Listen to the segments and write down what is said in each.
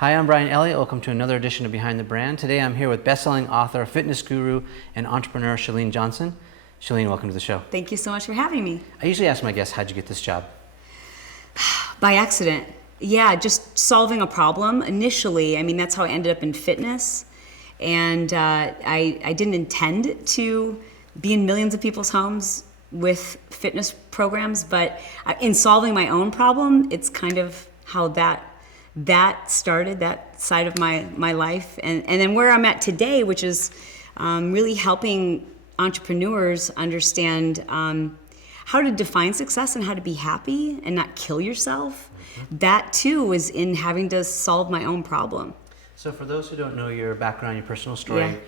Hi, I'm Bryan Elliott. Welcome to another edition of Behind the Brand. Today I'm here with best-selling author, fitness guru, and entrepreneur Chalene Johnson. Chalene, welcome to the show. Thank you so much for having me. I usually ask my guests, how'd you get this job? By accident. Yeah, just solving a problem initially. I mean, that's how I ended up in fitness. And I didn't intend to be in millions of people's homes with fitness programs, but in solving my own problem, it's kind of how that started, that side of my life. And then where I'm at today, which is really helping entrepreneurs understand how to define success and how to be happy and not kill yourself. Mm-hmm. That too is in having to solve my own problem. So for those who don't know your background, your personal story,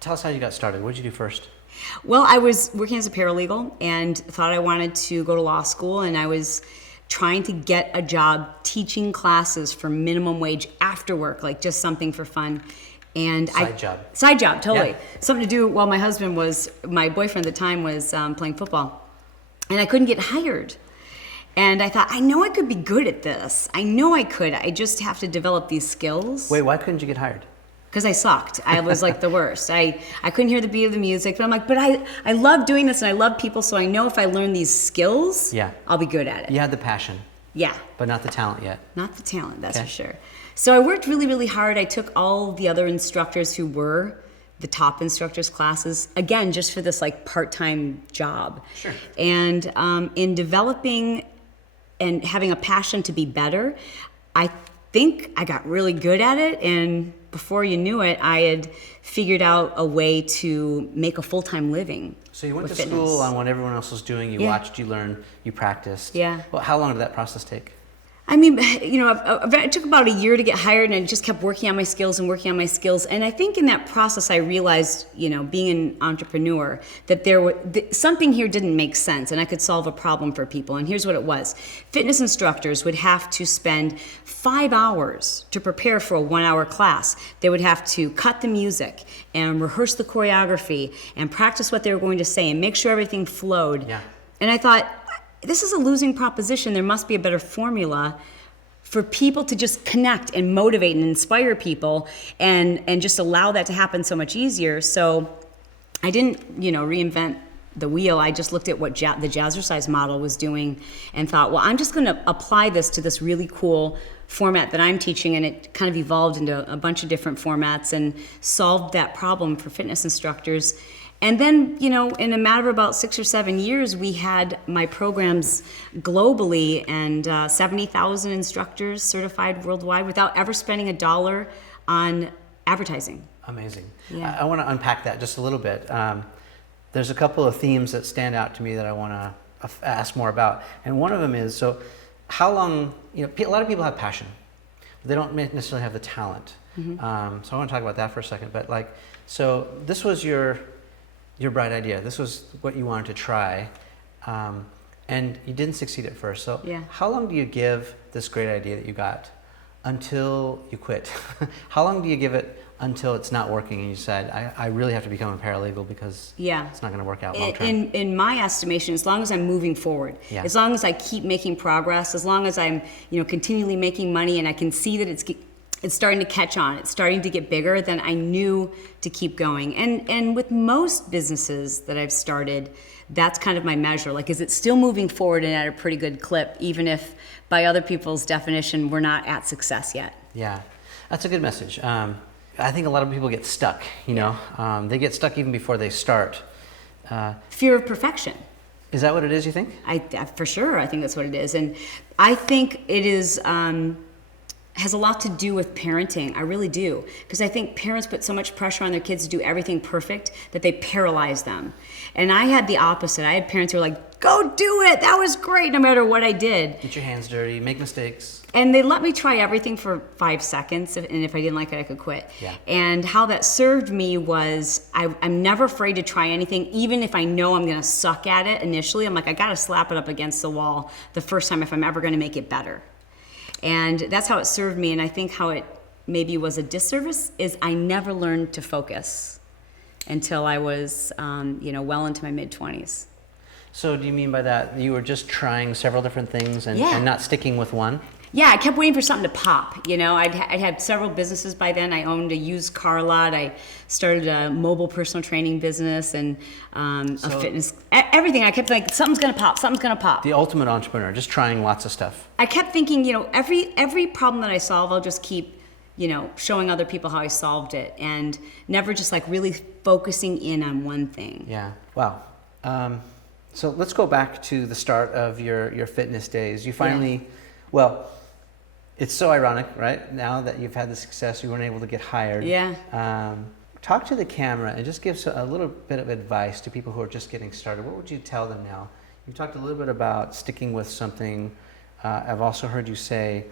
tell us how you got started. What did you do first? Well, I was working as a paralegal and thought I wanted to go to law school, and I was trying to get a job teaching classes for minimum wage after work, like just something for fun. And Side job, totally. Yeah. Something to do while my boyfriend at the time was playing football. And I couldn't get hired. And I thought, I know I could be good at this. I know I could. I just have to develop these skills. Wait, why couldn't you get hired? Because I sucked. I was like the worst. I couldn't hear the beat of the music. But I'm like, but I love doing this and I love people, so I know if I learn these skills, I'll be good at it. You had the passion. Yeah. But not the talent yet. Not the talent, that's for sure. So I worked really, really hard. I took all the other instructors who were the top instructors classes, again, just for this like part-time job. Sure. And in developing and having a passion to be better, I think I got really good at it, and before you knew it, I had figured out a way to make a full-time living. So you went to school on what everyone else was doing, you watched, you learned, you practiced. Yeah. Well, how long did that process take? I mean, it took about a year to get hired, and I just kept working on my skills. And I think in that process, I realized, being an entrepreneur, that something here didn't make sense, and I could solve a problem for people. And here's what it was. Fitness instructors would have to spend 5 hours to prepare for a 1-hour class. They would have to cut the music and rehearse the choreography and practice what they were going to say and make sure everything flowed. Yeah. And I thought, this is a losing proposition. There must be a better formula for people to just connect and motivate and inspire people and just allow that to happen so much easier. So I didn't, reinvent the wheel. I just looked at what the Jazzercise model was doing and thought, well, I'm just going to apply this to this really cool format that I'm teaching, and it kind of evolved into a bunch of different formats and solved that problem for fitness instructors. And then, in a matter of about 6 or 7 years, we had my programs globally and 70,000 instructors certified worldwide without ever spending a dollar on advertising. Amazing. Yeah. I want to unpack that just a little bit. There's a couple of themes that stand out to me that I want to ask more about. And one of them is, so how long, a lot of people have passion, but they don't necessarily have the talent. Mm-hmm. So I want to talk about that for a second. But so this was your bright idea. This was what you wanted to try, and you didn't succeed at first. So how long do you give this great idea that you got until you quit? How long do you give it until it's not working and you said, I really have to become a paralegal because it's not going to work out long term? In my estimation, as long as I'm moving forward, as long as I keep making progress, as long as I'm continually making money and I can see that it's starting to catch on, it's starting to get bigger, then I knew to keep going. And with most businesses that I've started, that's kind of my measure. Is it still moving forward and at a pretty good clip, even if by other people's definition, we're not at success yet? Yeah, that's a good message. I think a lot of people get stuck, they get stuck even before they start. Fear of perfection. Is that what it is, you think? For sure, I think that's what it is. And I think it is... has a lot to do with parenting. I really do. Because I think parents put so much pressure on their kids to do everything perfect that they paralyze them. And I had the opposite. I had parents who were like, go do it. That was great, no matter what I did. Get your hands dirty, make mistakes. And they let me try everything for 5 seconds. And if I didn't like it, I could quit. Yeah. And how that served me was I'm never afraid to try anything, even if I know I'm going to suck at it initially. I'm like, I got to slap it up against the wall the first time if I'm ever going to make it better. And that's how it served me. And I think how it maybe was a disservice is I never learned to focus until I was, well into my mid-20s. So do you mean by that you were just trying several different things and not sticking with one? Yeah, I kept waiting for something to pop. I'd had several businesses by then. I owned a used car lot. I started a mobile personal training business and a fitness, everything. I kept like, something's gonna pop, something's gonna pop. The ultimate entrepreneur, just trying lots of stuff. I kept thinking, every problem that I solve, I'll just keep, showing other people how I solved it, and never just like really focusing in on one thing. Yeah, wow. So let's go back to the start of your fitness days. You finally, well, it's so ironic, right? Now that you've had the success, you weren't able to get hired. Yeah. Talk to the camera and just give a little bit of advice to people who are just getting started. What would you tell them now? You talked a little bit about sticking with something. I've also heard you say,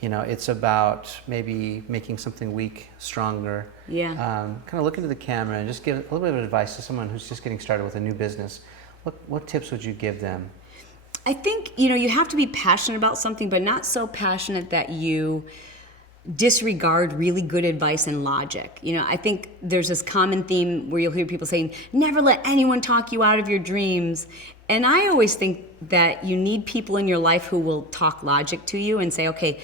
it's about maybe making something weak stronger. Yeah. Kind of look into the camera and just give a little bit of advice to someone who's just getting started with a new business. What tips would you give them? I think, you have to be passionate about something, but not so passionate that you disregard really good advice and logic. I think there's this common theme where you'll hear people saying, never let anyone talk you out of your dreams. And I always think that you need people in your life who will talk logic to you and say, okay,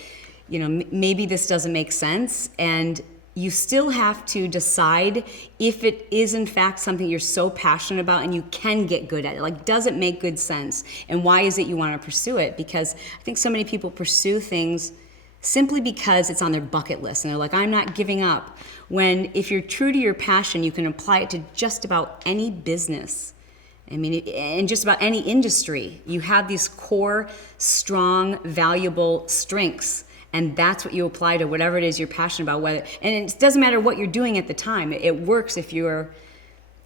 maybe this doesn't make sense. And you still have to decide if it is in fact something you're so passionate about and you can get good at it. Like, does it make good sense? And why is it you want to pursue it? Because I think so many people pursue things simply because it's on their bucket list. And they're like, I'm not giving up. When if you're true to your passion, you can apply it to just about any business. And just about any industry. You have these core, strong, valuable strengths. And that's what you apply to whatever it is you're passionate about. And it doesn't matter what you're doing at the time. It works if you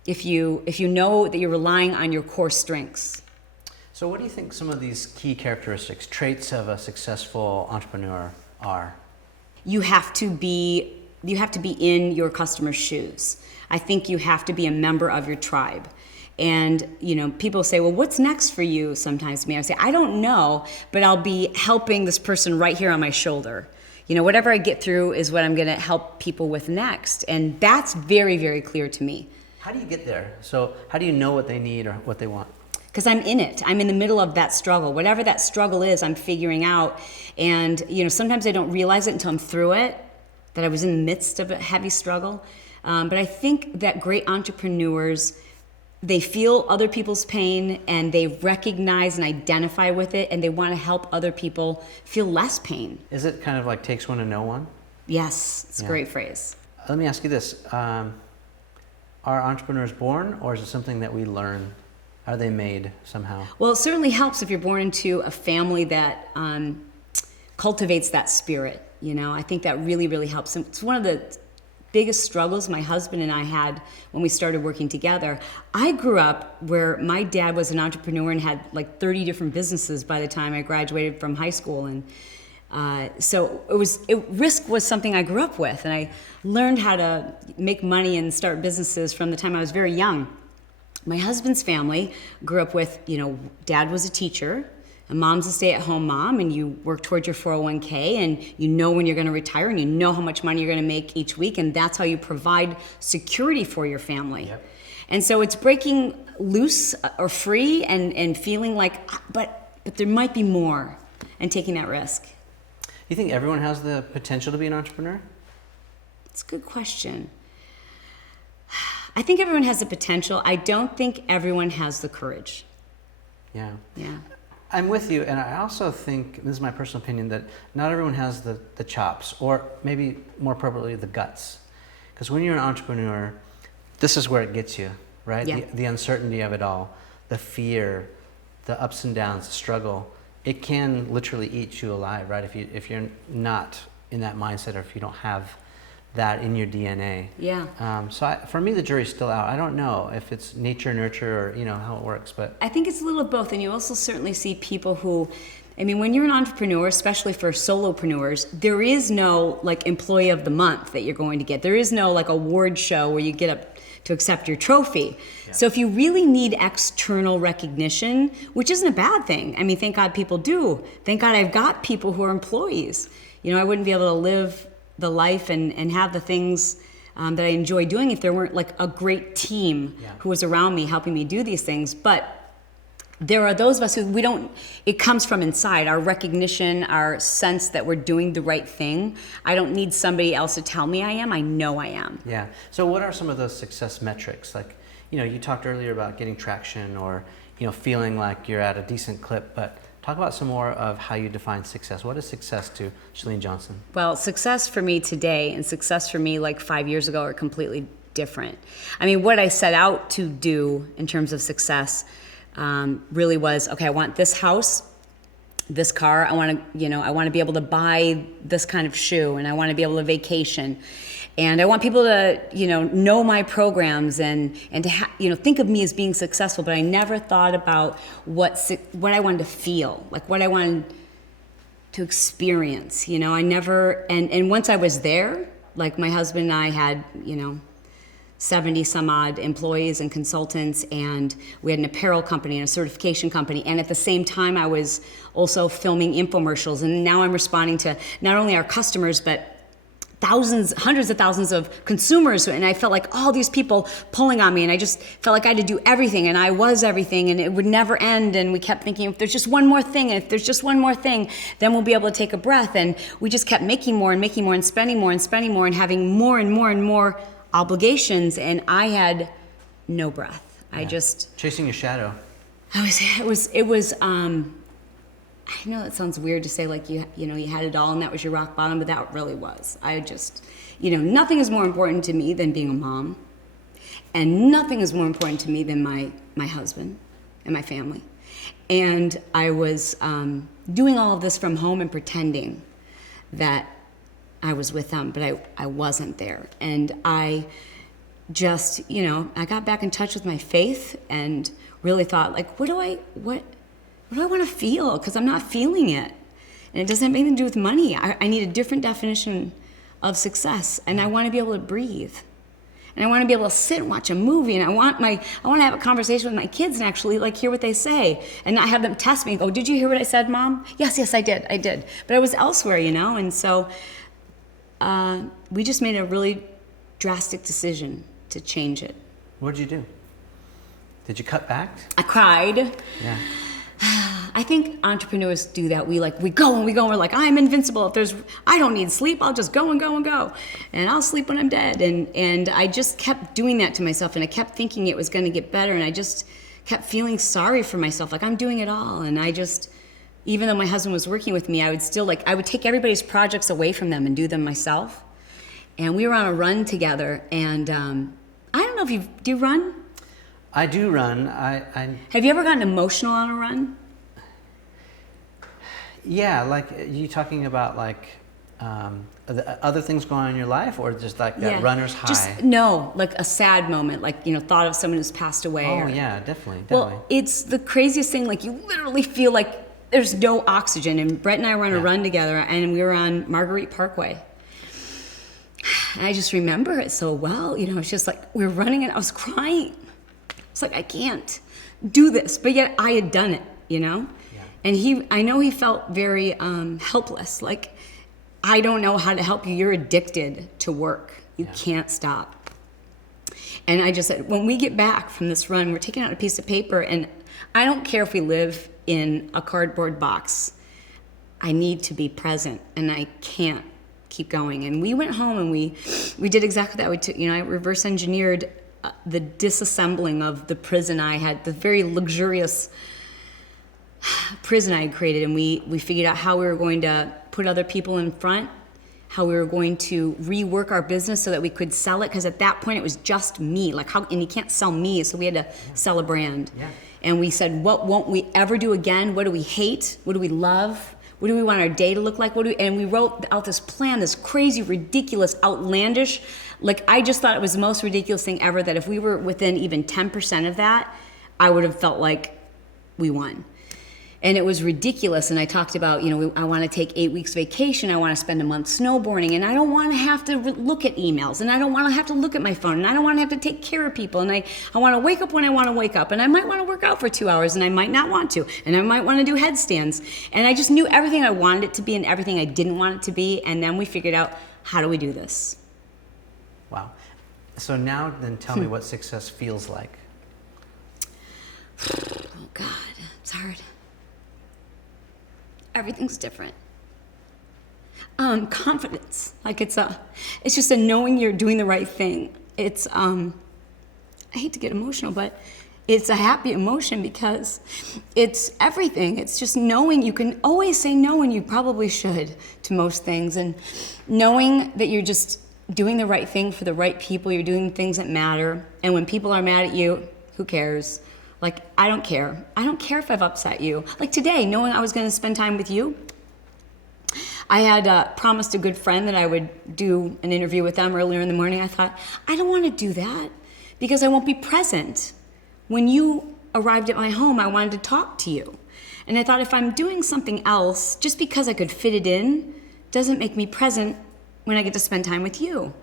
know that you're relying on your core strengths. So what do you think some of these key characteristics, traits of a successful entrepreneur are? You have to be in your customer's shoes. I think you have to be a member of your tribe. And, people say, well, what's next for you sometimes to me? I say, I don't know, but I'll be helping this person right here on my shoulder. Whatever I get through is what I'm going to help people with next. And that's very, very clear to me. How do you get there? So how do you know what they need or what they want? Because I'm in it. I'm in the middle of that struggle. Whatever that struggle is, I'm figuring out. And, sometimes I don't realize it until I'm through it, that I was in the midst of a heavy struggle. But I think that great entrepreneurs, they feel other people's pain and they recognize and identify with it, and they want to help other people feel less pain. Is it kind of like takes one to know one? Yes, it's a great phrase. Let me ask you this. Are entrepreneurs born, or is it something that we learn? Are they made somehow? Well, it certainly helps if you're born into a family that cultivates that spirit. I think that really, really helps. And it's one of the biggest struggles my husband and I had when we started working together. I grew up where my dad was an entrepreneur and had like 30 different businesses by the time I graduated from high school. And so risk was something I grew up with. And I learned how to make money and start businesses from the time I was very young. My husband's family grew up with, dad was a teacher, and mom's a stay-at-home mom, and you work towards your 401k, and you know when you're going to retire, and you know how much money you're going to make each week, and that's how you provide security for your family. Yep. And so it's breaking loose or free and feeling like, but there might be more, and taking that risk. You think everyone has the potential to be an entrepreneur? It's a good question. I think everyone has the potential. I don't think everyone has the courage. Yeah. Yeah. I'm with you, and I also think, this is my personal opinion, that not everyone has the chops, or maybe more appropriately, the guts. Because when you're an entrepreneur, this is where it gets you, right? Yeah. The uncertainty of it all, the fear, the ups and downs, the struggle. It can literally eat you alive, right? If you're not in that mindset, or if you don't have that in your DNA. Yeah. For me, the jury's still out. I don't know if it's nature, nurture, or how it works, but I think it's a little of both. And you also certainly see people who, when you're an entrepreneur, especially for solopreneurs, there is no like employee of the month that you're going to get. There is no like award show where you get up to accept your trophy. Yeah. So if you really need external recognition, which isn't a bad thing. Thank God people do. Thank God I've got people who are employees. I wouldn't be able to live the life and have the things that I enjoy doing if there weren't like a great team who was around me helping me do these things. But there are those of us who we don't, it comes from inside, our recognition, our sense that we're doing the right thing. I don't need somebody else to tell me I am. I know I am. Yeah. So what are some of those success metrics? Like, you talked earlier about getting traction or, feeling like you're at a decent clip, but talk about some more of how you define success. What is success to Chalene Johnson? Well, success for me today and success for me like 5 years ago are completely different. I mean, what I set out to do in terms of success really was, okay, I want this house, this car, I want to be able to buy this kind of shoe, and I want to be able to vacation, and I want people to know my programs and to think of me as being successful. But I never thought about what I wanted to feel, like what I wanted to experience. I never, and once I was there, like my husband and I had 70 some odd employees and consultants, and we had an apparel company and a certification company, and at the same time I was also filming infomercials, and now I'm responding to not only our customers but hundreds of thousands of consumers, and I felt like all these people pulling on me, and I just felt like I had to do everything, and I was everything, and it would never end, and we kept thinking, if there's just one more thing, and if there's just one more thing, then we'll be able to take a breath. And we just kept making more and spending more and having more and more obligations, and I had no breath. I just chasing your shadow. It was I know that sounds weird to say, like you had it all and that was your rock bottom, but that really was. I just nothing is more important to me than being a mom, and nothing is more important to me than my husband and my family. And I was doing all of this from home and pretending that I was with them, but I wasn't there. And I just, I got back in touch with my faith and really thought, like, what do I want to feel? Because I'm not feeling it. And it doesn't have anything to do with money. I need a different definition of success. And I want to be able to breathe. And I want to be able to sit and watch a movie. And I want to have a conversation with my kids and actually hear what they say. And not have them test me and go, did you hear what I said, Mom? Yes, I did. But I was elsewhere, And so we just made a really drastic decision to change it. What did you do? Did you cut back? I cried. Yeah. I think entrepreneurs do that. We go and we're like, I'm invincible. I don't need sleep. I'll just go and go and go. And I'll sleep when I'm dead. And I just kept doing that to myself, and I kept thinking it was going to get better, and I just kept feeling sorry for myself. Like, I'm doing it all. And even though my husband was working with me, I would still I would take everybody's projects away from them and do them myself. And we were on a run together, and I don't know if do you run? I do run. Have you ever gotten emotional on a run? Yeah, like you talking about other things going on in your life, or just like that runner's high? No, like a sad moment, thought of someone who's passed away. Oh yeah, definitely. Well, it's the craziest thing. Like, you literally feel like there's no oxygen. And Brett and I were on a run together, and we were on Marguerite Parkway. And I just remember it so well. It's just like we were running, and I was crying. It's like, I can't do this, but yet I had done it. Yeah. And I know he felt very helpless. Like, I don't know how to help you. You're addicted to work. You can't stop. And I just said, when we get back from this run, we're taking out a piece of paper, and I don't care if we live in a cardboard box. I need to be present, and I can't keep going. And we went home, and we did exactly that. I reverse engineered the disassembling of the prison I had, the very luxurious prison I had created, and we figured out how we were going to put other people in front, how we were going to rework our business so that we could sell it, because at that point it was just me. And you can't sell me, so we had to sell a brand. Yeah. And we said, what won't we ever do again? What do we hate? What do we love? What do we want our day to look like? And we wrote out this plan, this crazy, ridiculous, outlandish. I just thought it was the most ridiculous thing ever, that if we were within even 10% of that, I would have felt like we won. And it was ridiculous. And I talked about, I want to take 8 weeks vacation. I want to spend a month snowboarding. And I don't want to have to look at emails. And I don't want to have to look at my phone. And I don't want to have to take care of people. And I want to wake up when I want to wake up. And I might want to work out for 2 hours. And I might not want to. And I might want to do headstands. And I just knew everything I wanted it to be and everything I didn't want it to be. And then we figured out, how do we do this? Wow. So now then tell me what success feels like. Oh God, it's hard. Everything's different. Confidence, like it's just a knowing you're doing the right thing. It's I hate to get emotional, but it's a happy emotion because it's everything. It's just knowing you can always say no when you probably should to most things, and knowing that you're just doing the right thing for the right people. You're doing things that matter, and when people are mad at you, who cares? Like, I don't care. I don't care if I've upset you. Like today, knowing I was going to spend time with you, I had promised a good friend that I would do an interview with them earlier in the morning. I thought, I don't want to do that because I won't be present. When you arrived at my home, I wanted to talk to you. And I thought, if I'm doing something else, just because I could fit it in, doesn't make me present when I get to spend time with you.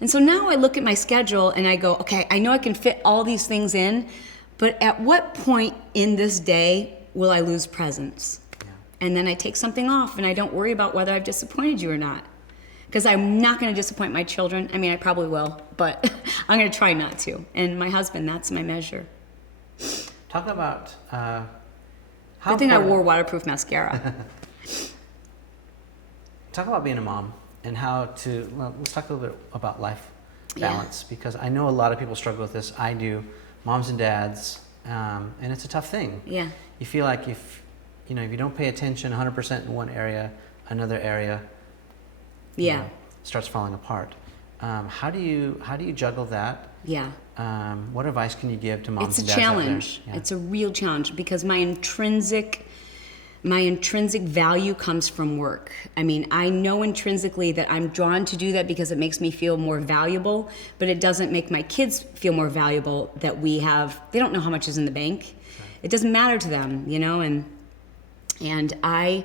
And so now I look at my schedule and I go, okay, I know I can fit all these things in, but at what point in this day will I lose presence? And then I take something off and I don't worry about whether I've disappointed you or not. Because I'm not going to disappoint my children. I mean, I probably will, but I'm going to try not to. And my husband, that's my measure. Talk about how Good thing I wore waterproof mascara. Talk about being a mom and how to, well, let's talk a little bit about life balance, because I know a lot of people struggle with this. I do, moms and dads, and it's a tough thing. Yeah. You feel like if you don't pay attention 100% in one area, another area starts falling apart. How do you juggle that? Yeah. What advice can you give to moms and dads? It's a challenge. Yeah. It's a real challenge because my intrinsic value comes from work. I mean, I know intrinsically that I'm drawn to do that because it makes me feel more valuable, but it doesn't make my kids feel more valuable that they don't know how much is in the bank. Right. It doesn't matter to them, and I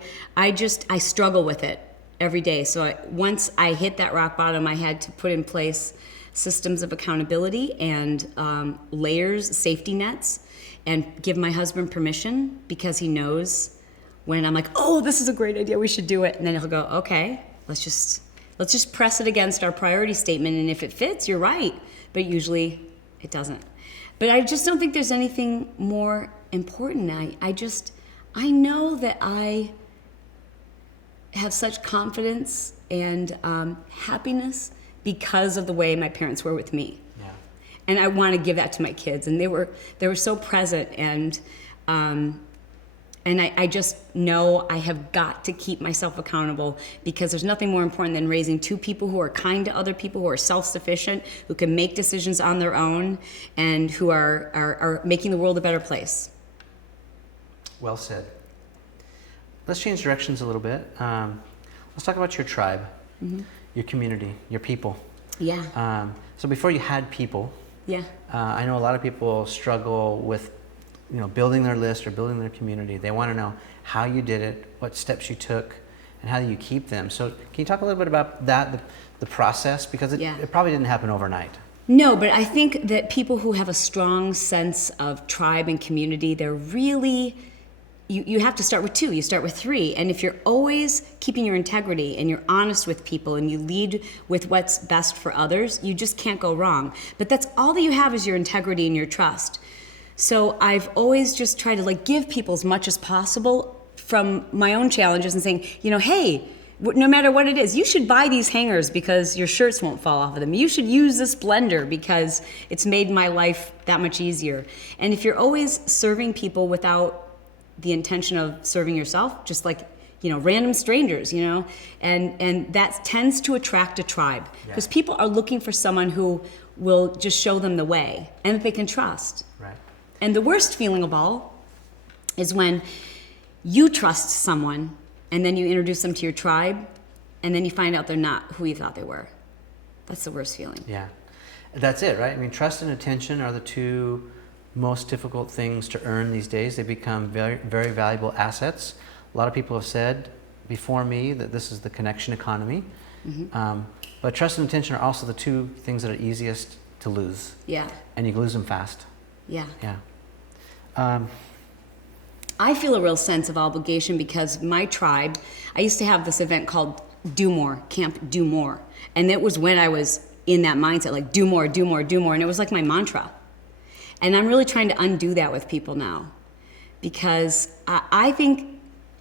struggle with it every day. So once I hit that rock bottom, I had to put in place systems of accountability and layers, safety nets, and give my husband permission because he knows when I'm like, oh, this is a great idea, we should do it. And then he'll go, okay, let's just press it against our priority statement. And if it fits, you're right. But usually it doesn't. But I just don't think there's anything more important. I know that I have such confidence and happiness because of the way my parents were with me. Yeah. And I want to give that to my kids. And they were so present, and I just know I have got to keep myself accountable because there's nothing more important than raising two people who are kind to other people, who are self-sufficient, who can make decisions on their own, and who are making the world a better place. Well said. Let's change directions a little bit. Let's talk about your tribe, your community, your people. Yeah. So before you had people, I know a lot of people struggle with building their list or building their community. They want to know how you did it, what steps you took, and how do you keep them. So can you talk a little bit about that, the process? Because it probably didn't happen overnight. No, but I think that people who have a strong sense of tribe and community, they're really, you have to start with 2, you start with 3. And if you're always keeping your integrity and you're honest with people and you lead with what's best for others, you just can't go wrong. But that's all that you have is your integrity and your trust. So I've always just tried to give people as much as possible from my own challenges and saying, hey, no matter what it is, you should buy these hangers because your shirts won't fall off of them. You should use this blender because it's made my life that much easier. And if you're always serving people without the intention of serving yourself, just random strangers, and that tends to attract a tribe because people are looking for someone who will just show them the way and that they can trust. Right. And the worst feeling of all is when you trust someone and then you introduce them to your tribe and then you find out they're not who you thought they were. That's the worst feeling. Yeah. That's it, right? I mean, trust and attention are the 2 most difficult things to earn these days. They become very, very valuable assets. A lot of people have said before me that this is the connection economy. But trust and attention are also the 2 things that are easiest to lose. Yeah. And you lose them fast. Yeah. Yeah. I feel a real sense of obligation because my tribe, I used to have this event called Do More, Camp Do More. And it was when I was in that mindset, do more, do more, do more. And it was like my mantra. And I'm really trying to undo that with people now, because I think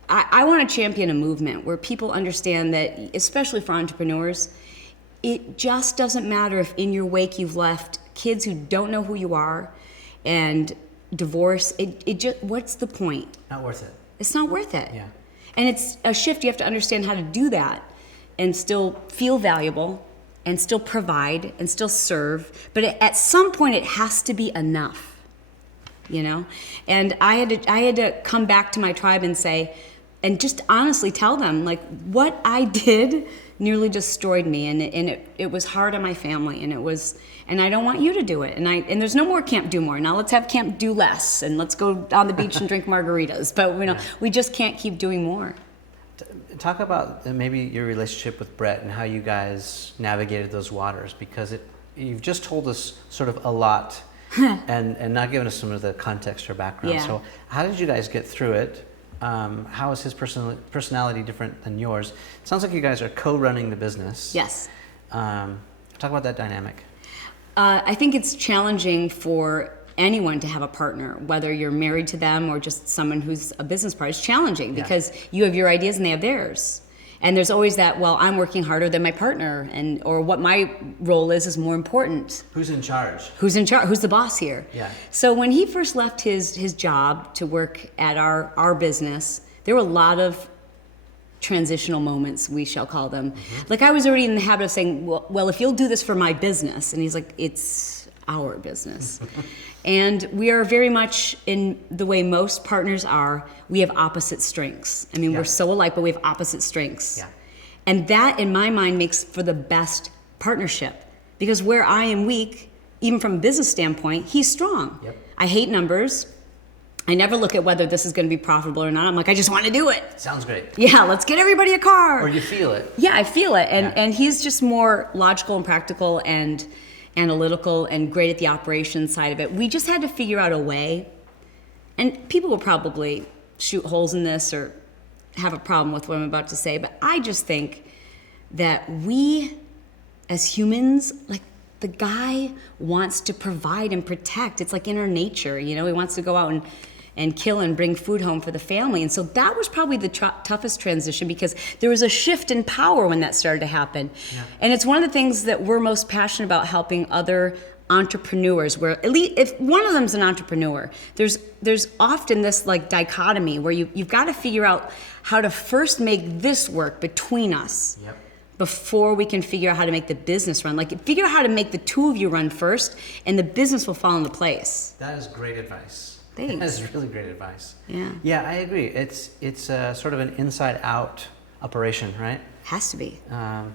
I want to champion a movement where people understand that, especially for entrepreneurs, it just doesn't matter if in your wake you've left kids who don't know who you are and divorce. It just, what's the point? Not worth it. It's not worth it. Yeah. And it's a shift. You have to understand how to do that and still feel valuable and still provide and still serve. But at some point, it has to be enough, you know? And I had to come back to my tribe and say, and just honestly tell them, like, what I did nearly destroyed me, and it was hard on my family, and I don't want you to do it, and there's no more Camp Do More. Now let's have Camp Do Less, and let's go on the beach and drink margaritas. But we just can't keep doing more. Talk about maybe your relationship with Brett and how you guys navigated those waters, because you've just told us sort of a lot and not given us some of the context or background. Yeah. So how did you guys get through it? How is his personality different than yours? It sounds like you guys are co-running the business. Yes. Talk about that dynamic. I think it's challenging for anyone to have a partner, whether you're married to them or just someone who's a business partner. It's challenging because you have your ideas and they have theirs. And there's always that, well, I'm working harder than my partner, or what my role is more important. Who's in charge? Who's in charge? Who's the boss here? Yeah. So when he first left his job to work at our business, there were a lot of transitional moments, we shall call them. Mm-hmm. Like, I was already in the habit of saying, well, if you'll do this for my business. And he's like, it's our business. And we are very much in the way most partners are. We have opposite strengths. I mean, we're so alike, but we have opposite strengths. Yeah. And that, in my mind, makes for the best partnership. Because where I am weak, even from a business standpoint, he's strong. Yep. I hate numbers. I never look at whether this is going to be profitable or not. I'm like, I just want to do it. Sounds great. Yeah, let's get everybody a car. Or you feel it. Yeah, I feel it. And he's just more logical and practical and analytical and great at the operations side of it. We just had to figure out a way. And people will probably shoot holes in this or have a problem with what I'm about to say, but I just think that we, as humans, like, the guy wants to provide and protect. It's like in our nature, you know, he wants to go out and kill and bring food home for the family. And so that was probably the toughest transition, because there was a shift in power when that started to happen. Yeah. And it's one of the things that we're most passionate about, helping other entrepreneurs, where at least if one of them's an entrepreneur, there's often this like dichotomy where you've got to figure out how to first make this work between us. Yep. Before we can figure out how to make the business run. Like, figure out how to make the two of you run first, and the business will fall into place. That is great advice. Thanks. That is really great advice. Yeah. Yeah, I agree. It's sort of an inside-out operation, right? Has to be. And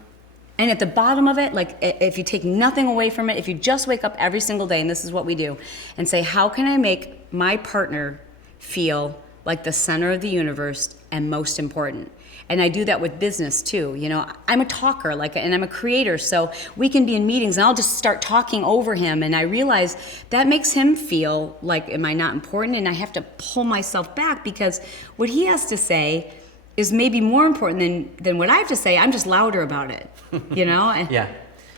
at the bottom of it, like, if you take nothing away from it, if you just wake up every single day, and this is what we do, and say, how can I make my partner feel like the center of the universe and most important? And I do that with business too. You know, I'm a talker, and I'm a creator, so we can be in meetings and I'll just start talking over him, and I realize that makes him feel like, am I not important? And I have to pull myself back, because what he has to say is maybe more important than what I have to say. I'm just louder about it, you know? Yeah.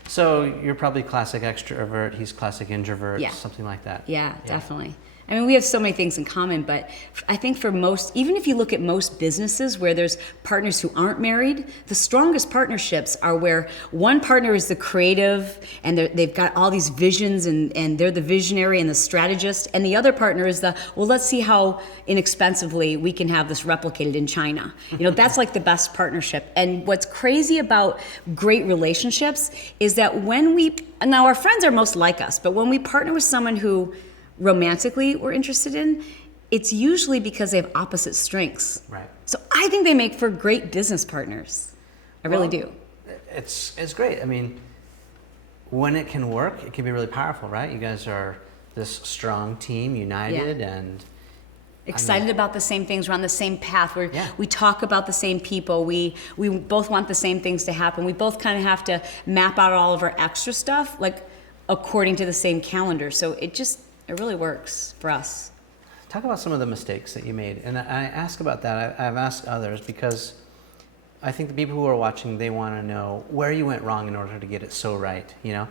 So you're probably classic extrovert, he's classic introvert, something like that. Yeah, definitely. I mean, we have so many things in common, but I think for most, even if you look at most businesses where there's partners who aren't married, the strongest partnerships are where one partner is the creative and they've got all these visions and they're the visionary and the strategist, and the other partner is let's see how inexpensively we can have this replicated in China. You know, that's like the best partnership. And what's crazy about great relationships is that now our friends are most like us, but when we partner with someone who romantically we're interested in, it's usually because they have opposite strengths. Right. So I think they make for great business partners. I really do. It's great. I mean, when it can work, it can be really powerful, right? You guys are this strong team, united and excited about the same things. We're on the same path. We talk about the same people. We both want the same things to happen. We both kind of have to map out all of our extra stuff, like, according to the same calendar. So it really works for us. Talk about some of the mistakes that you made. And I ask about that. I've asked others because I think the people who are watching, they want to know where you went wrong in order to get it so right, you know?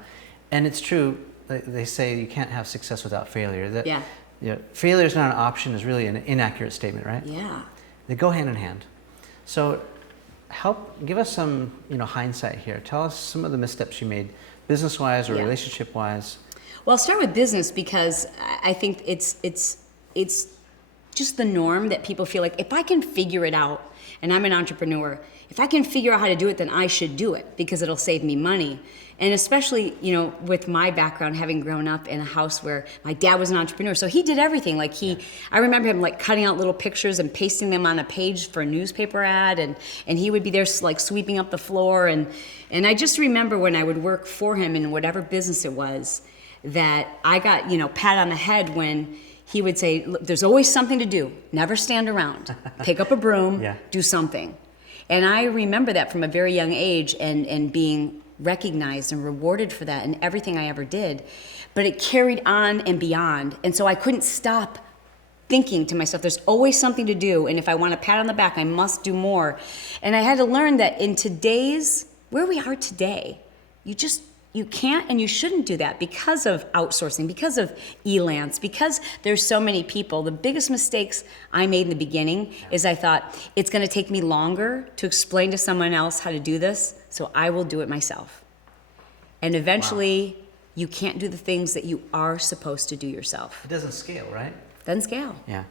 And it's true, they say you can't have success without failure. That, Yeah. Failure is not an option is really an inaccurate statement, right? Yeah. They go hand in hand. So give us some, hindsight here. Tell us some of the missteps you made, business-wise or Yeah. relationship-wise. Well, I'll start with business because I think it's just the norm that people feel like if I can figure it out, and I'm an entrepreneur, if I can figure out how to do it, then I should do it because it'll save me money. And especially, with my background, having grown up in a house where my dad was an entrepreneur, so he did everything. I remember him cutting out little pictures and pasting them on a page for a newspaper ad, and he would be there sweeping up the floor. And I just remember when I would work for him in whatever business it was, that I got, pat on the head when he would say, "Look, there's always something to do. Never stand around. Pick up a broom, Yeah. do something." And I remember that from a very young age and being recognized and rewarded for that in everything I ever did. But it carried on and beyond. And so I couldn't stop thinking to myself, there's always something to do. And if I want a pat on the back, I must do more. And I had to learn that in where we are today, you can't and you shouldn't do that because of outsourcing, because of Elance, because there's so many people. The biggest mistakes I made in the beginning is I thought it's going to take me longer to explain to someone else how to do this, so I will do it myself. And eventually, you can't do the things that you are supposed to do yourself. It doesn't scale, right? Doesn't scale. Yeah.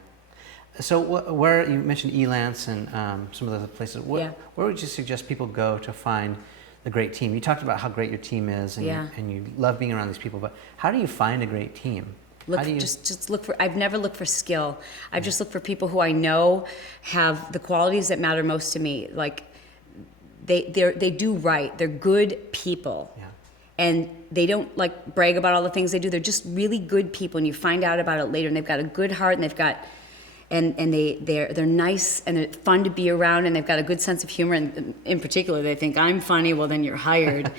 So where you mentioned Elance and some of the other places, where would you suggest people go to find the great team? You talked about how great your team is, and you love being around these people. But how do you find a great team? Just look for. I've never looked for skill. I've just looked for people who I know have the qualities that matter most to me. They do right. They're good people. Yeah. And they don't brag about all the things they do. They're just really good people, and you find out about it later. And they've got a good heart, and they've got. And they're nice and they're fun to be around, and they've got a good sense of humor. And in particular, they think I'm funny. Well, then you're hired.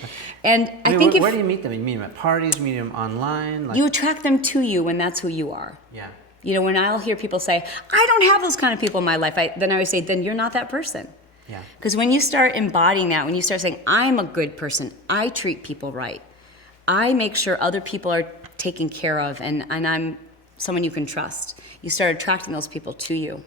And I think where do you meet them? You meet them at parties? You meet them online? You attract them to you when that's who you are. Yeah. When I'll hear people say, "I don't have those kind of people in my life," then I always say, "Then you're not that person." Yeah. Because when you start embodying that, when you start saying, "I'm a good person. I treat people right. I make sure other people are taken care of, and I'm someone you can trust," you start attracting those people to you.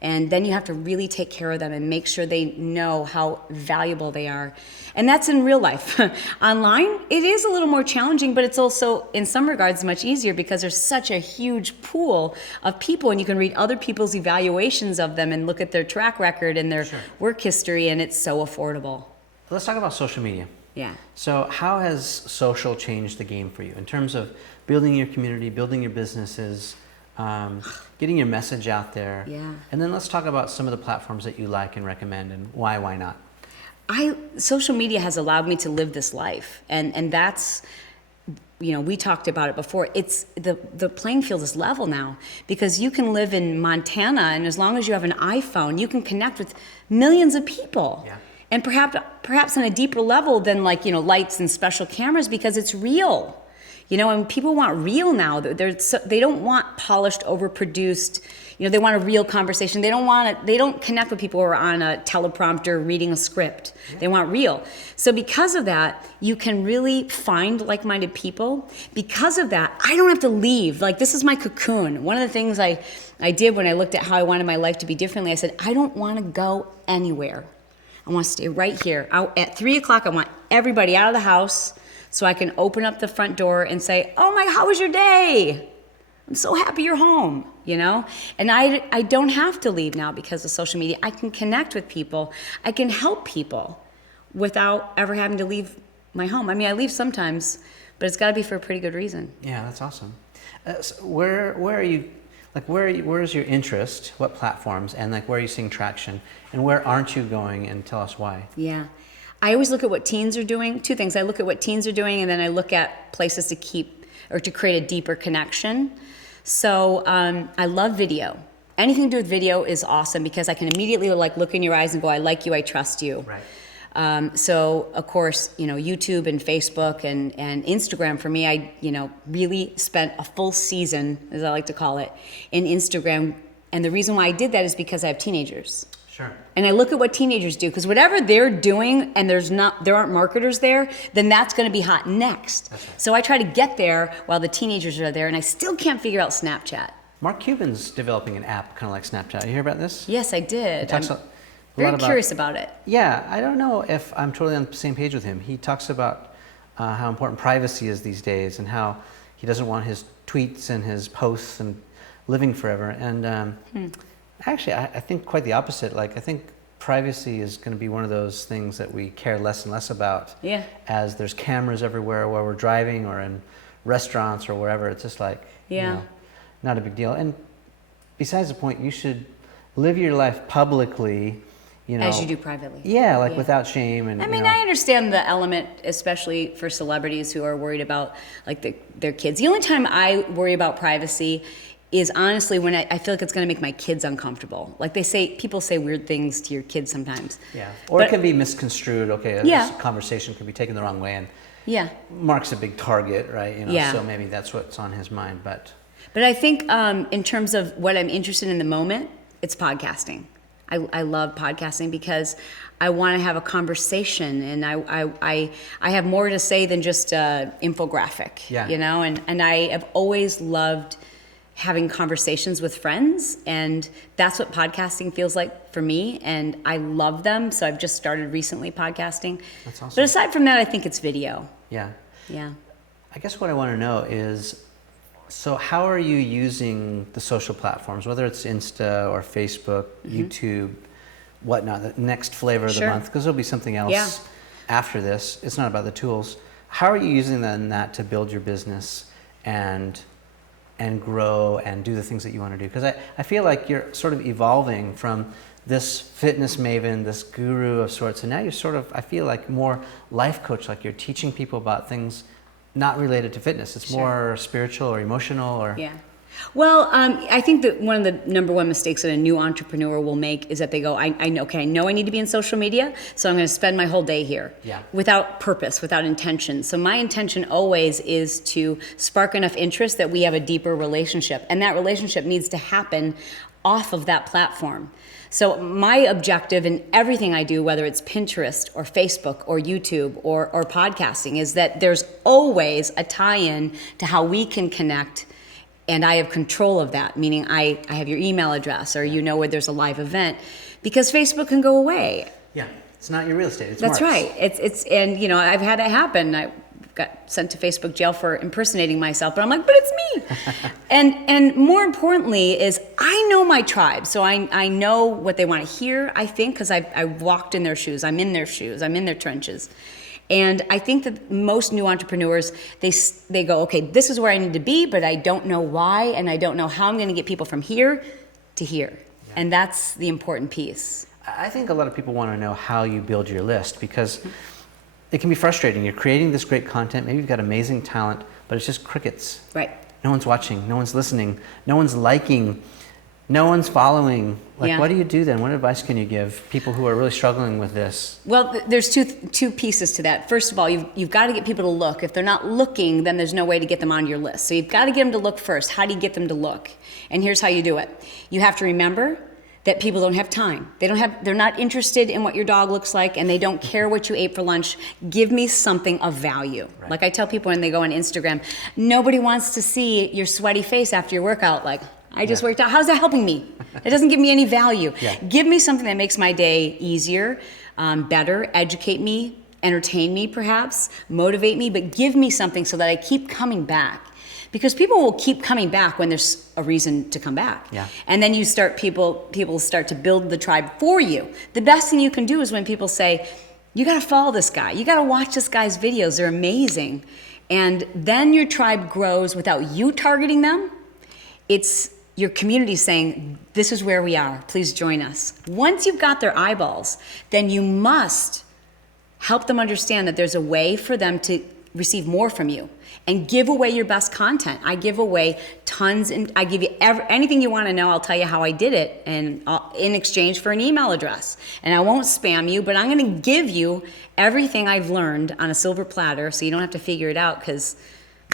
And then you have to really take care of them and make sure they know how valuable they are. And that's in real life. Online, it is a little more challenging, but it's also, in some regards, much easier because there's such a huge pool of people, and you can read other people's evaluations of them and look at their track record and their work history, and it's so affordable. Let's talk about social media. Yeah. So how has social changed the game for you in terms of building your community, building your businesses, getting your message out there? Yeah. And then let's talk about some of the platforms that you like and recommend, and why not? Social media has allowed me to live this life, and that's, we talked about it before. It's the playing field is level now because you can live in Montana, and as long as you have an iPhone, you can connect with millions of people. Yeah. And perhaps on a deeper level than lights and special cameras because it's real. And people want real now. They don't want polished, overproduced. They want a real conversation. They don't connect with people who are on a teleprompter reading a script. Yeah. They want real. So because of that, you can really find like-minded people. Because of that, I don't have to leave. This is my cocoon. One of the things I did when I looked at how I wanted my life to be differently, I said, I don't want to go anywhere. I want to stay right here. At 3 o'clock, I want everybody out of the house so I can open up the front door and say, "Oh my, how was your day? I'm so happy you're home," And I don't have to leave now because of social media. I can connect with people. I can help people without ever having to leave my home. I mean, I leave sometimes, but it's got to be for a pretty good reason. Yeah, that's awesome. So where are you? Where's your interest? What platforms? And where are you seeing traction? And where aren't you going? And tell us why. Yeah. I always look at what teens are doing. Two things. I look at what teens are doing, and then I look at places to create a deeper connection. So I love video. Anything to do with video is awesome because I can immediately look in your eyes and go, "I like you, I trust you." Right. So of course, YouTube and Facebook and Instagram for me, I really spent a full season, as I like to call it, in Instagram. And the reason why I did that is because I have teenagers. Sure. And I look at what teenagers do, because whatever they're doing and there aren't marketers there, then that's going to be hot next. That's right. So I try to get there while the teenagers are there, and I still can't figure out Snapchat. Mark Cuban's developing an app kind of like Snapchat. You hear about this? Yes, I did. Talks I'm a very lot about- curious about it. Yeah, I don't know if I'm totally on the same page with him. He talks about how important privacy is these days and how he doesn't want his tweets and his posts and living forever. And actually, I think quite the opposite. Like, I think privacy is going to be one of those things that we care less and less about. Yeah. As there's cameras everywhere while we're driving or in restaurants or wherever. It's just like, Yeah. not a big deal. And besides the point, you should live your life publicly, As you do privately. Yeah, like without shame. And I mean, I understand the element, especially for celebrities who are worried about like their kids. The only time I worry about privacy is honestly when I feel like it's going to make my kids uncomfortable. Like people say weird things to your kids sometimes. Yeah, or it can be misconstrued. Okay, Yeah. this conversation can be taken the wrong way, and Yeah. Mark's a big target, right? Yeah. So maybe that's what's on his mind. But I think in terms of what I'm interested in the moment, it's podcasting. I love podcasting because I want to have a conversation, and I have more to say than just a infographic. Yeah. And I have always loved having conversations with friends, and that's what podcasting feels like for me, and I love them. So I've just started recently podcasting. That's awesome. But aside from that, I think it's video. yeah, Yeah. I guess what I want to know is, so how are you using the social platforms, whether it's Insta or Facebook, YouTube, whatnot, the next flavor of the Sure. month, because there'll be something else Yeah. after this. It's not about the tools. How are you using that to build your business and grow and do the things that you want to do? Because I feel like you're sort of evolving from this fitness maven, this guru of sorts, and now you're sort of, I feel like, more life coach, like you're teaching people about things not related to fitness. It's Sure. more spiritual or emotional or... Yeah. Well, I think that one of the number one mistakes that a new entrepreneur will make is that they go, I know I need to be in social media, so I'm going to spend my whole day here. Yeah. Without purpose, without intention. So my intention always is to spark enough interest that we have a deeper relationship, and that relationship needs to happen off of that platform. So my objective in everything I do, whether it's Pinterest or Facebook or YouTube or podcasting, is that there's always a tie-in to how we can connect, and I have control of that, meaning I have your email address, or where there's a live event, because Facebook can go away. Yeah, it's not your real estate, it's That's Mark's. right. It's I've had that happen. I got sent to Facebook jail for impersonating myself, but I'm like, but it's me. and more importantly is I know my tribe, so I know what they want to hear, I think, because I've walked in their shoes. I'm in their shoes. I'm in their trenches. And I think that most new entrepreneurs, they go, okay, this is where I need to be, but I don't know why, and I don't know how I'm going to get people from here to here. Yeah. And that's the important piece. I think a lot of people want to know how you build your list, because it can be frustrating. You're creating this great content, maybe you've got amazing talent, but it's just crickets. Right. No one's watching, no one's listening, no one's liking, no one's following. Like, Yeah. what do you do then? What advice can you give people who are really struggling with this? Well, there's two pieces to that. First of all, you've got to get people to look. If they're not looking, then there's no way to get them on your list. So you've got to get them to look first. How do you get them to look? And here's how you do it. You have to remember that people don't have time. They're not interested in what your dog looks like, and they don't care what you ate for lunch. Give me something of value. Right. Like I tell people when they go on Instagram, nobody wants to see your sweaty face after your workout. Like, I just worked out. How's that helping me? It doesn't give me any value. Yeah. Give me something that makes my day easier, better, educate me, entertain me perhaps, motivate me, but give me something so that I keep coming back. Because people will keep coming back when there's a reason to come back. Yeah. And then people start to build the tribe for you. The best thing you can do is when people say, you gotta follow this guy. You gotta watch this guy's videos. They're amazing. And then your tribe grows without you targeting them. It's your community saying, this is where we are, please join us. Once you've got their eyeballs, then you must help them understand that there's a way for them to receive more from you and give away your best content. I give away tons, and I give you anything you want to know. I'll tell you how I did it, and in exchange for an email address. And I won't spam you, but I'm going to give you everything I've learned on a silver platter, so you don't have to figure it out, because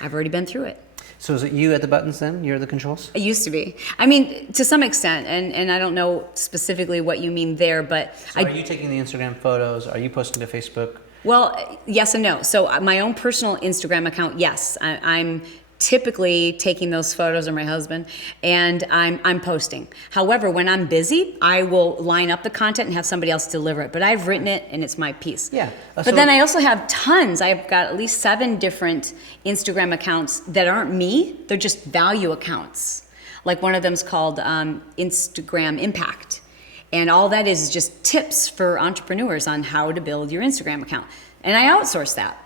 I've already been through it. So is it you at the buttons then? You're the controls? It used to be. I mean, to some extent, and I don't know specifically what you mean there, but So are you taking the Instagram photos? Are you posting to Facebook? well, yes and no. So my own personal Instagram account, yes, I'm typically taking those photos, or my husband, and I'm posting. However, when I'm busy, I will line up the content and have somebody else deliver it. But I've written it and it's my piece. Yeah. But So- then I also have tons. I've got at least 7 different Instagram accounts that aren't me. They're just value accounts. Like one of them's called Instagram Impact. And all that is just tips for entrepreneurs on how to build your Instagram account. And I outsource that.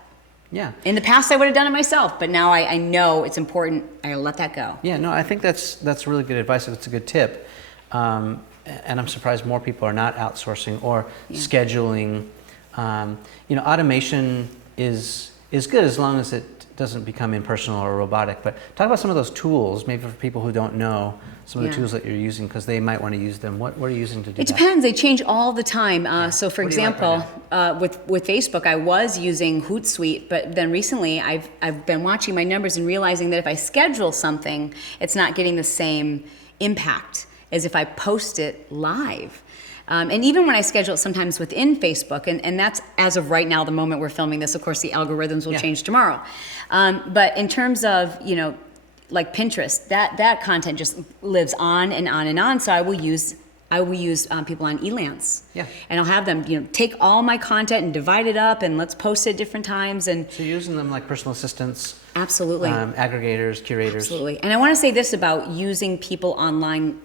Yeah. In the past, I would have done it myself, but now I know it's important. I gotta let that go. Yeah, no, I think that's really good advice. It's a good tip. And I'm surprised more people are not outsourcing or scheduling. Automation is good as long as it doesn't become impersonal or robotic. But talk about some of those tools, maybe for people who don't know some of the tools that you're using, because they might want to use them. What are you using to do that? It depends. They change all the time. So, for What do you like example, right with Facebook, I was using Hootsuite, but then recently I've been watching my numbers and realizing that if I schedule something, it's not getting the same impact as if I post it live. And even when I schedule it sometimes within Facebook, and that's as of right now, the moment we're filming this, of course, the algorithms will change tomorrow. But in terms of, like Pinterest, that content just lives on and on and on. So I will use people on Elance. Yeah. And I'll have them, take all my content and divide it up and let's post it at different times. And So you're using them like personal assistants, absolutely. aggregators, curators. Absolutely. And I want to say this about using people online,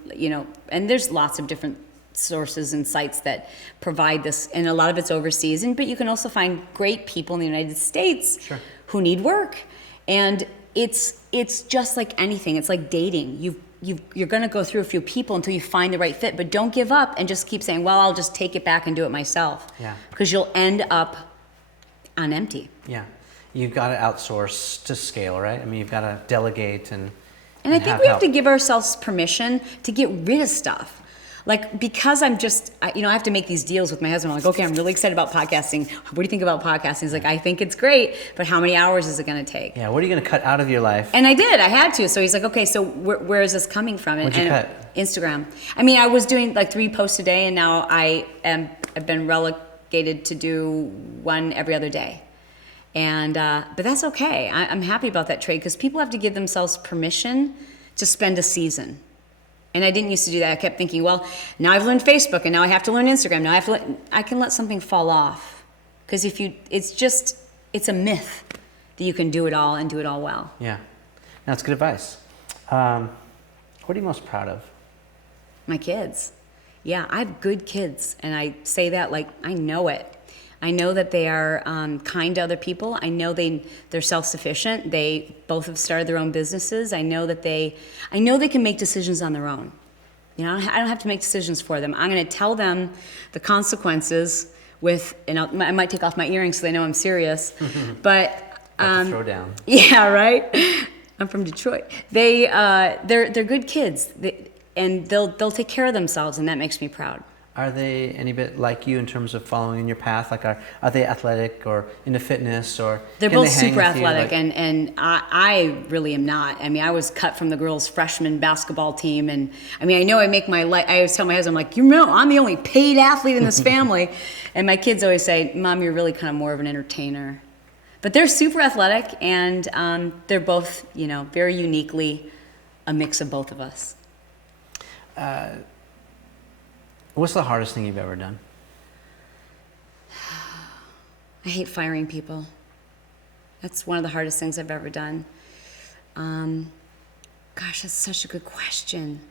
and there's lots of different sources and sites that provide this, and a lot of it's overseas, but you can also find great people in the United States who need work. And it's just like anything. It's like dating. You're going to go through a few people until you find the right fit, but don't give up and just keep saying, well, I'll just take it back and do it myself. Yeah. Because you'll end up on empty. Yeah. You've got to outsource to scale, right? I mean, you've got to delegate and I think we have help. to give ourselves permission to get rid of stuff. Like, because I have to make these deals with my husband. I'm like, okay, I'm really excited about podcasting. What do you think about podcasting? He's like, I think it's great, but how many hours is it going to take? Yeah, what are you going to cut out of your life? And I did. I had to. So he's like, okay, so where is this coming from? What'd you cut? Instagram. I mean, I was doing like 3 posts a day, and now I've been relegated to do 1 every other day. And but that's okay. I'm happy about that trade, because people have to give themselves permission to spend a season. And I didn't used to do that. I kept thinking, well, now I've learned Facebook, and now I have to learn Instagram. Now I can let something fall off, because it's a myth that you can do it all and do it all well. Yeah, that's good advice. What are you most proud of? My kids. Yeah, I have good kids, and I say that like I know it. I know that they are kind to other people. I know they're self-sufficient. They both have started their own businesses. I know they can make decisions on their own. I don't have to make decisions for them. I'm going to tell them the consequences and I might take off my earrings so they know I'm serious. But Throw down. yeah, right. I'm from Detroit. They're good kids, and they'll take care of themselves, and that makes me proud. Are they any bit like you in terms of following in your path? Like, are they athletic or into fitness, or they're can both they hang super with you? athletic, Like- and I really am not. I mean, I was cut from the girls' freshman basketball team, and I mean, I know I make my life. I always tell my husband, I'm like, I'm the only paid athlete in this family, and my kids always say, Mom, you're really kind of more of an entertainer. But they're super athletic, and they're both, very uniquely a mix of both of us. What's the hardest thing you've ever done? I hate firing people. That's one of the hardest things I've ever done. Gosh, that's such a good question.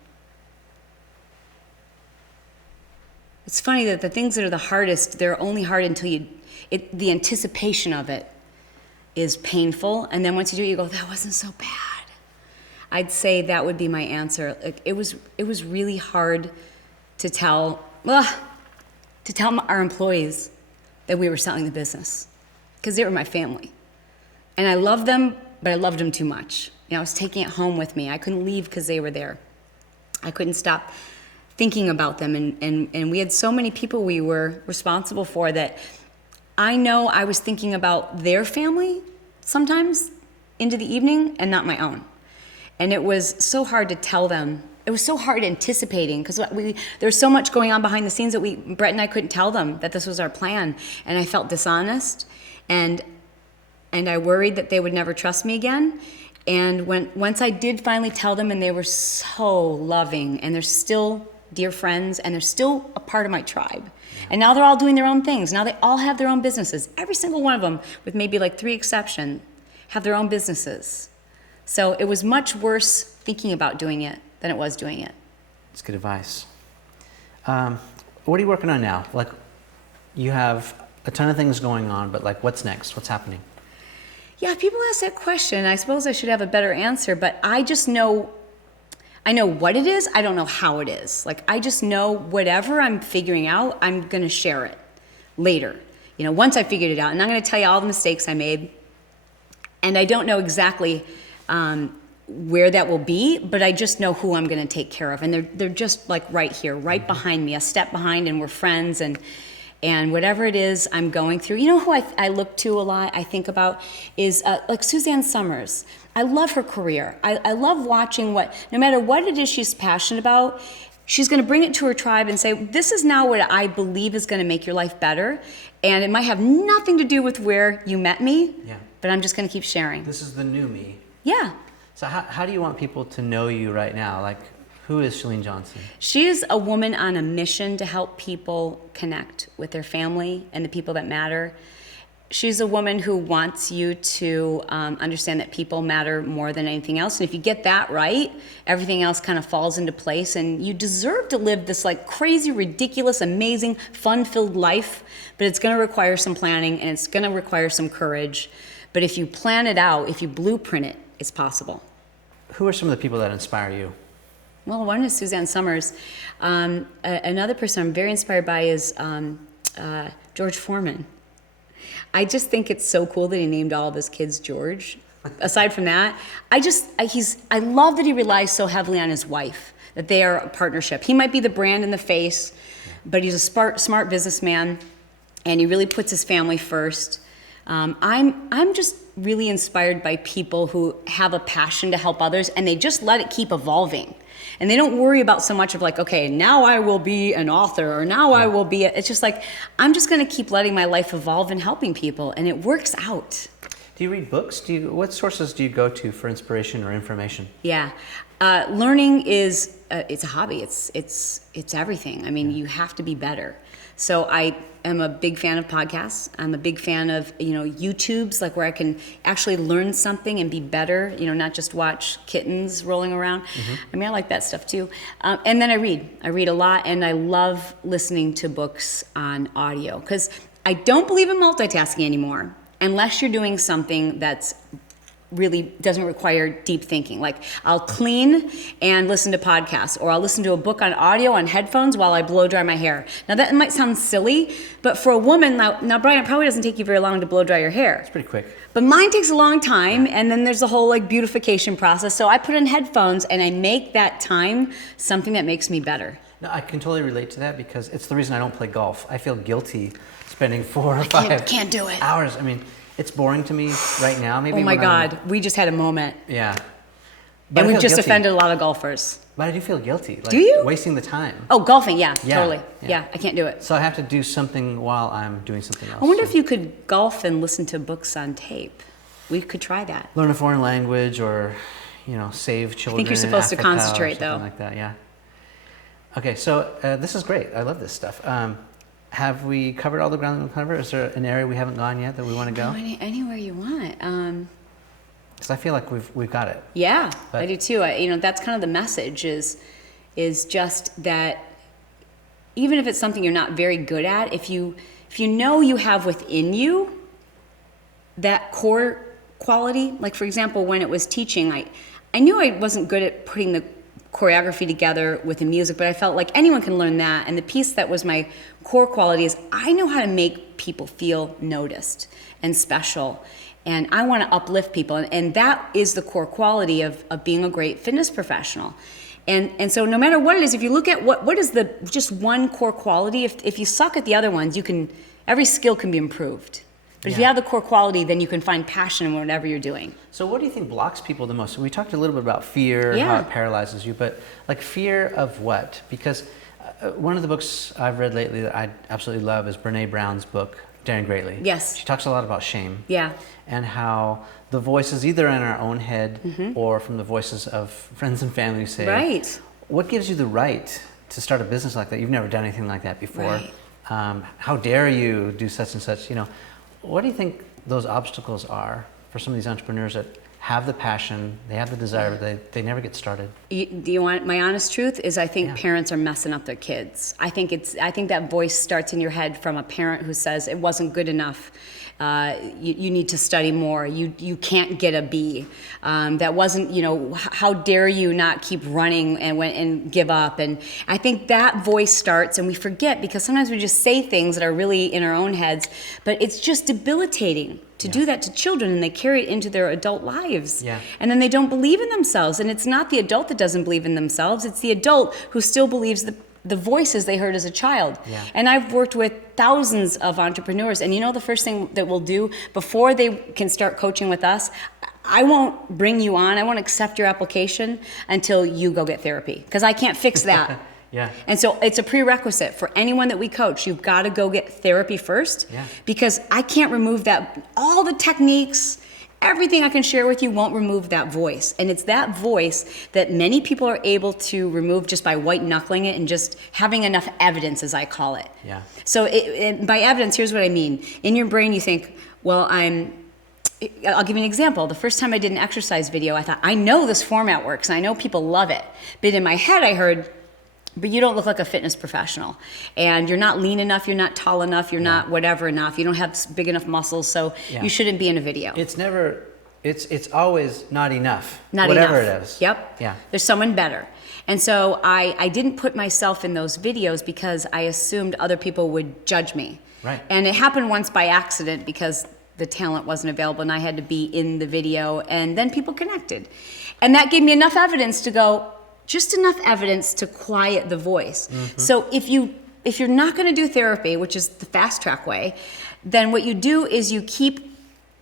It's funny that the things that are the hardest, they're only hard until the anticipation of it is painful. And then once you do it, you go, that wasn't so bad. I'd say that would be my answer. Like, it was really hard to tell our employees that we were selling the business, because they were my family. And I loved them, but I loved them too much. I was taking it home with me. I couldn't leave because they were there. I couldn't stop thinking about them. And we had so many people we were responsible for that I know I was thinking about their family sometimes into the evening and not my own. And it was so hard to tell them. It was so hard anticipating because there's so much going on behind the scenes that Brett and I couldn't tell them that this was our plan. And I felt dishonest, and I worried that they would never trust me again. And once I did finally tell them, and they were so loving, and they're still dear friends, and they're still a part of my tribe. And now they're all doing their own things. Now they all have their own businesses. Every single one of them, with maybe like 3 exceptions, have their own businesses. So it was much worse thinking about doing it than it was doing it. That's good advice. What are you working on now? Like, you have a ton of things going on, but like, what's next? What's happening? Yeah, people ask that question. I suppose I should have a better answer, but I just know, I know what it is. I don't know how it is. Like, I just know whatever I'm figuring out, I'm going to share it later. Once I figured it out. And I'm going to tell you all the mistakes I made. And I don't know exactly where that will be, but I just know who I'm going to take care of. And they're just like right here, right behind me, a step behind, and we're friends. And whatever it is I'm going through, who I look to a lot, I think about, is like Suzanne Summers. I love her career. I love watching no matter what it is she's passionate about, she's going to bring it to her tribe and say, this is now what I believe is going to make your life better. And it might have nothing to do with where you met me, but I'm just going to keep sharing. This is the new me. Yeah. So how do you want people to know you right now? Like, who is Chalene Johnson? She is a woman on a mission to help people connect with their family and the people that matter. She's a woman who wants you to understand that people matter more than anything else. And if you get that right, everything else kind of falls into place. And you deserve to live this like crazy, ridiculous, amazing, fun-filled life. But it's going to require some planning, and it's going to require some courage. But if you plan it out, if you blueprint it, it's possible. Who are some of the people that inspire you? Well, one is Suzanne Summers. Another person I'm very inspired by is George Foreman. I just think it's so cool that he named all of his kids George. Aside from that, I love that he relies so heavily on his wife, that they are a partnership. He might be the brand and the face, but he's a smart businessman, and he really puts his family first. I'm just really inspired by people who have a passion to help others, and they just let it keep evolving. And they don't worry about so much of like, okay, now I will be an author, or now I will be, it's just like, I'm just going to keep letting my life evolve and helping people, and it works out. Do you read books? What sources do you go to for inspiration or information? Yeah. Learning is, it's a hobby. It's everything. I mean, you have to be better. So I am a big fan of podcasts. I'm a big fan of, YouTubes, like where I can actually learn something and be better, not just watch kittens rolling around. Mm-hmm. I mean, I like that stuff too. And then I read. I read a lot, and I love listening to books on audio, because I don't believe in multitasking anymore unless you're doing something that's really doesn't require deep thinking. Like, I'll clean and listen to podcasts, or I'll listen to a book on audio on headphones while I blow dry my hair. Now that might sound silly, but for a woman, now Bryan, it probably doesn't take you very long to blow dry your hair. It's pretty quick. But mine takes a long time, and then there's the whole like beautification process. So I put in headphones, and I make that time something that makes me better. No, I can totally relate to that, because it's the reason I don't play golf. I feel guilty spending 4 or 5 can't do it. hours. I mean, it's boring to me right now. Maybe. Oh my God, we just had a moment. Yeah. And we've just offended a lot of golfers. But I do feel guilty. Like, do you? Wasting the time. Oh, golfing, yeah, totally. Yeah, I can't do it. So I have to do something while I'm doing something else. I wonder if you could golf and listen to books on tape. We could try that. Learn a foreign language, or, save children. I think you're supposed to concentrate, though. Like that, yeah. Okay, so this is great. I love this stuff. Have we covered all the ground we want to cover? Is there an area we haven't gone yet that we want to go? Anywhere you want. Because I feel like we've got it. Yeah, but I do too. That's kind of the message is just that even if it's something you're not very good at, if you know you have within you that core quality, like for example, when it was teaching, I knew I wasn't good at putting the choreography together with the music, but I felt like anyone can learn that. And the piece that was my core quality is I know how to make people feel noticed and special. And I want to uplift people. And that is the core quality of being a great fitness professional. And so no matter what it is, if you look at what is the just one core quality, if you suck at the other ones, every skill can be improved. But if you have the core quality, then you can find passion in whatever you're doing. So what do you think blocks people the most? We talked a little bit about fear, how it paralyzes you, but like fear of what? Because one of the books I've read lately that I absolutely love is Brene Brown's book, Daring Greatly. Yes. She talks a lot about shame. Yeah. And how the voices either in our own head or from the voices of friends and family who say, Right. what gives you the right to start a business like that? You've never done anything like that before. Right. How dare you do such and such? What do you think those obstacles are for some of these entrepreneurs that have the passion, they have the desire, but they never get started? Do you want my honest truth? Is I think parents are messing up their kids. I think that voice starts in your head from a parent who says it wasn't good enough. You need to study more. You can't get a B. That wasn't, how dare you not keep running and give up? And I think that voice starts, and we forget because sometimes we just say things that are really in our own heads, but it's just debilitating to do that to children, and they carry it into their adult lives. Yeah. And then they don't believe in themselves. And it's not the adult that doesn't believe in themselves. It's the adult who still believes the voices they heard as a child. Yeah. And I've worked with thousands of entrepreneurs, and the first thing that we'll do before they can start coaching with us, I won't bring you on, I won't accept your application until you go get therapy, because I can't fix that. Yeah. And so it's a prerequisite for anyone that we coach. You've got to go get therapy first, because I can't remove that. All the techniques, everything I can share with you won't remove that voice. And it's that voice that many people are able to remove just by white knuckling it and just having enough evidence, as I call it. Yeah. So by evidence, here's what I mean. In your brain, you think, well, I'll give you an example. The first time I did an exercise video, I thought, I know this format works, and I know people love it. But in my head, I heard, but you don't look like a fitness professional, and you're not lean enough, you're not tall enough, you're not whatever enough, you don't have big enough muscles, so you shouldn't be in a video. It's always not enough. Not whatever enough. it is. Yep. Yeah. There's someone better. And so I didn't put myself in those videos because I assumed other people would judge me. Right. And it happened once by accident because the talent wasn't available and I had to be in the video, and then people connected. And that gave me enough evidence to go, just enough evidence to quiet the voice. So if you're not going to do therapy, which is the fast track way, then what you do is you keep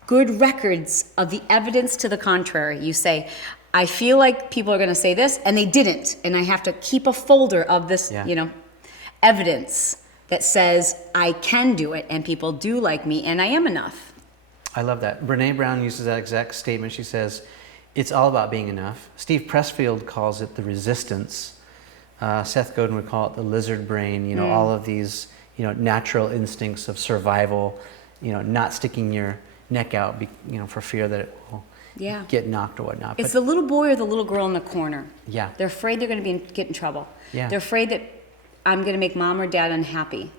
good records of the evidence to the contrary. You say, I feel like people are going to say this, and they didn't, and I have to keep a folder of this, evidence that says I can do it, and people do like me, and I am enough. I love that. Brene Brown uses that exact statement. She says, it's all about being enough. Steve Pressfield calls it the resistance. Seth Godin would call it the lizard brain, all of these, natural instincts of survival, not sticking your neck out, for fear that it will get knocked or whatnot. It's the little boy or the little girl in the corner. Yeah. They're afraid they're going to get in trouble. Yeah. They're afraid that I'm going to make mom or dad unhappy.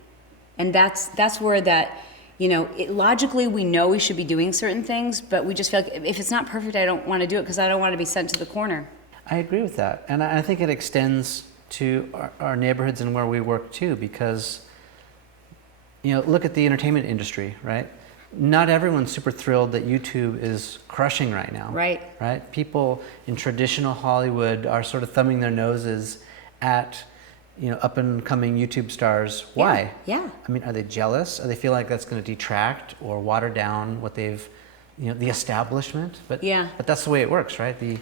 And that's where that, logically we know we should be doing certain things, but we just feel like if it's not perfect, I don't want to do it because I don't want to be sent to the corner. I agree with that. And I think it extends to our neighborhoods and where we work too, because, look at the entertainment industry, right? Not everyone's super thrilled that YouTube is crushing right now. Right. Right? People in traditional Hollywood are sort of thumbing their noses at, up and coming YouTube stars. Why? Yeah. I mean, are they jealous? Or they feel like that's going to detract or water down what they've, the establishment? But that's the way it works, right? The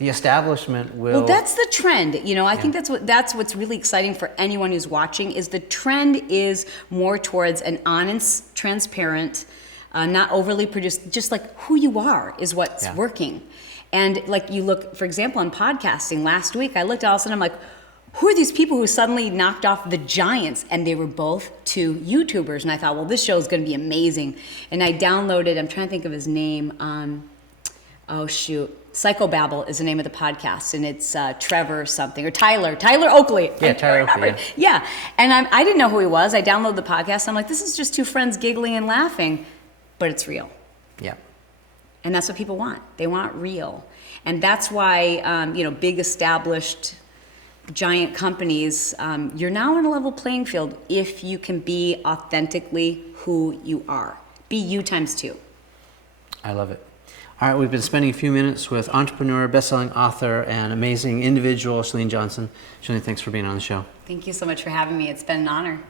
establishment will. Well, that's the trend. I think that's what's really exciting for anyone who's watching is the trend is more towards an honest, transparent, not overly produced, just like who you are is what's working. And like you look, for example, on podcasting last week, I looked all of a sudden, I'm like, who are these people who suddenly knocked off the giants? And they were both two YouTubers. And I thought, well, this show is going to be amazing. And I downloaded, I'm trying to think of his name. Psychobabble is the name of the podcast, and it's Trevor something, or Tyler Oakley. Yeah, Tyler Oakley. Yeah, and I didn't know who he was. I downloaded the podcast. I'm like, this is just two friends giggling and laughing, but it's real. Yeah. And that's what people want. They want real. And that's why, big established giant companies, you're now on a level playing field if you can be authentically who you are. Be you times two. I love it. All right, we've been spending a few minutes with entrepreneur, best-selling author, and amazing individual, Chalene Johnson. Chalene, thanks for being on the show. Thank you so much for having me. It's been an honor.